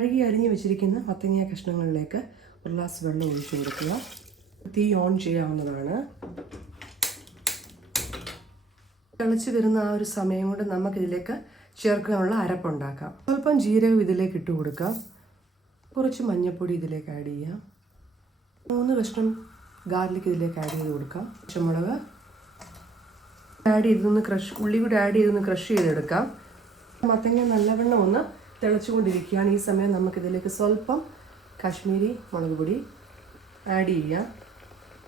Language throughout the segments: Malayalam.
കഴുകി അരിഞ്ഞ് വെച്ചിരിക്കുന്ന മത്തങ്ങ കഷ്ണങ്ങളിലേക്ക് ഒരു ഗ്ലാസ് വെള്ളം ഒഴിച്ചു കൊടുക്കുക. തീ ഓൺ ചെയ്യാവുന്നതാണ്. തിളച്ച് വരുന്ന ആ ഒരു സമയം കൊണ്ട് നമുക്കിതിലേക്ക് ചേർക്കാനുള്ള അരപ്പുണ്ടാക്കാം. സ്വല്പം ജീരകം ഇതിലേക്ക് ഇട്ട് കൊടുക്കാം. കുറച്ച് മഞ്ഞൾപ്പൊടി ഇതിലേക്ക് ആഡ് ചെയ്യാം. 3 കഷ്ണം ഗാർലിക് ഇതിലേക്ക് ആഡ് ചെയ്ത് കൊടുക്കാം. പച്ചമുളക് ആഡ് ചെയ്തൊന്ന് ഉള്ളി കൂടി ആഡ് ചെയ്തൊന്ന് ക്രഷ് ചെയ്തെടുക്കാം. മത്തങ്ങ നല്ലവണ്ണം ഒന്ന് തിളച്ചുകൊണ്ടിരിക്കുകയാണ്. ഈ സമയം നമുക്കിതിലേക്ക് സ്വല്പം കാശ്മീരി മുളക് പൊടി ആഡ് ചെയ്യാം.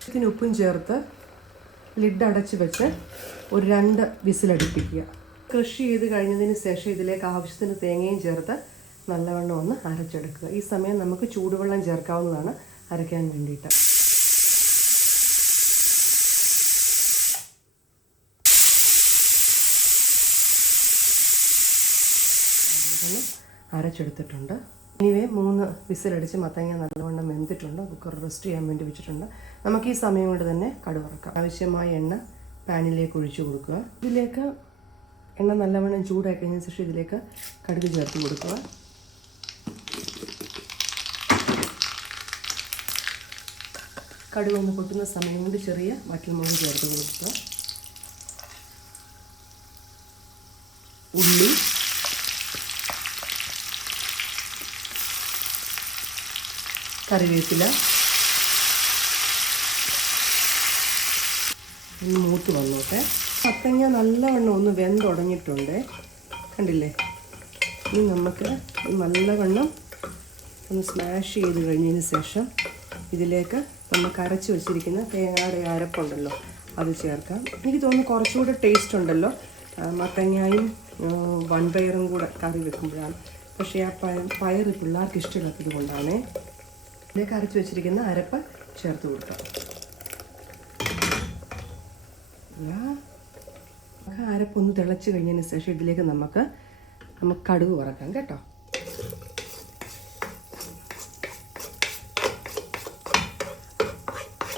ഇതിന് ഉപ്പും ചേർത്ത് ലിഡ് അടച്ച് വെച്ച് ഒരു 2 വിസിലടിപ്പിക്കുക. ക്രഷ് ചെയ്ത് കഴിഞ്ഞതിന് ശേഷം ഇതിലേക്ക് ആവശ്യത്തിന് തേങ്ങയും ചേർത്ത് നല്ലവണ്ണം ഒന്ന് അരച്ചെടുക്കുക. ഈ സമയം നമുക്ക് ചൂടുവെള്ളം ചേർക്കാവുന്നതാണ് അരയ്ക്കാൻ വേണ്ടിയിട്ട്. അരച്ചെടുത്തിട്ടുണ്ട്. ഇനിവേ 3 വിസിലടിച്ച് മത്തങ്ങ നല്ലവണ്ണം വെന്തിട്ടുണ്ട്. കുക്കർ റെസ്റ്റ് ചെയ്യാൻ വേണ്ടി വെച്ചിട്ടുണ്ട്. നമുക്ക് ഈ സമയം കൊണ്ട് തന്നെ കടുക് വറുക്കാം. ആവശ്യമായ എണ്ണ പാനിലേക്ക് ഒഴിച്ചു കൊടുക്കുക. ഇതിലേക്ക് എണ്ണ നല്ലവണ്ണം ചൂടായി കഴിഞ്ഞതിന് ശേഷം ഇതിലേക്ക് കടുക് ചേർത്ത് കൊടുക്കുക. കടുക് ഒന്ന് പൊട്ടുന്ന സമയം കൊണ്ട് ചെറിയ വറ്റൽമുളക് ചേർത്ത് കൊടുക്കുക. ഉള്ളി, കറിവേപ്പില ഒന്ന് മൂത്ത് വന്നോട്ടെ. മത്തങ്ങ നല്ലവണ്ണം ഒന്ന് വെന്തുടങ്ങിയിട്ടുണ്ട്, കണ്ടില്ലേ? ഇനി നമുക്ക് നല്ലവണ്ണം ഒന്ന് സ്മാഷ് ചെയ്ത് കഴിഞ്ഞതിന് ശേഷം ഇതിലേക്ക് നമുക്ക് അരച്ച് വെച്ചിരിക്കുന്ന തേങ്ങയുടെ അരപ്പുണ്ടല്ലോ അത് ചേർക്കാം. എനിക്ക് തോന്നുന്നു കുറച്ചുകൂടെ ടേസ്റ്റ് ഉണ്ടല്ലോ മത്തങ്ങയും വൻപയറും കൂടെ കറി വെക്കുമ്പോഴാണ്. പക്ഷേ ആ പയർ പിള്ളേർക്ക് ഇഷ്ടമില്ലാത്തത് കൊണ്ടാണ്. ഇതിലേക്ക് അരച്ച് വെച്ചിരിക്കുന്ന അരപ്പ് ചേർത്ത് കൊടുക്കാം. അരപ്പൊന്ന് തിളച്ച് കഴിഞ്ഞതിന് ശേഷം ഇതിലേക്ക് നമുക്ക് കടുക് വറക്കാം കേട്ടോ.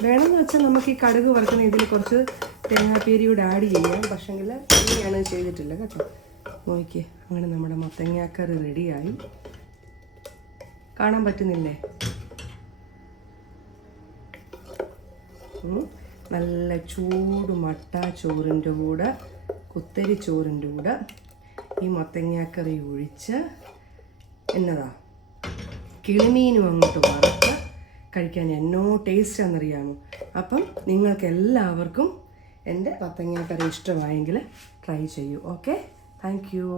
വേണമെന്ന് വെച്ചാൽ നമുക്ക് ഈ കടുക് വറുക്കുന്ന ഇതിൽ കുറച്ച് തേങ്ങാപ്പീരിയോട് ആഡ് ചെയ്യാം. പക്ഷേങ്കിൽ ഇങ്ങനെയാണ് ചെയ്തിട്ടില്ല കേട്ടോ. നോക്കിയേ, അങ്ങനെ നമ്മുടെ മത്തങ്ങാക്കറി റെഡിയായി. കാണാൻ പറ്റുന്നില്ലേ? നല്ല ചൂട് മട്ട ചോറിൻ്റെ കൂടെ കുത്തരി ചോറിൻ്റെ കൂടെ ഈ മത്തങ്ങാക്കറി ഒഴിച്ച് എന്നതാ കിളിമീനും അങ്ങോട്ട് വറുത്ത് കഴിക്കാൻ എന്നോ ടേസ്റ്റാണെന്നറിയാമോ. അപ്പം നിങ്ങൾക്ക് എല്ലാവർക്കും എൻ്റെ മത്തങ്ങാക്കറി ഇഷ്ടമായെങ്കിൽ ട്രൈ ചെയ്യൂ. Okay, thank you.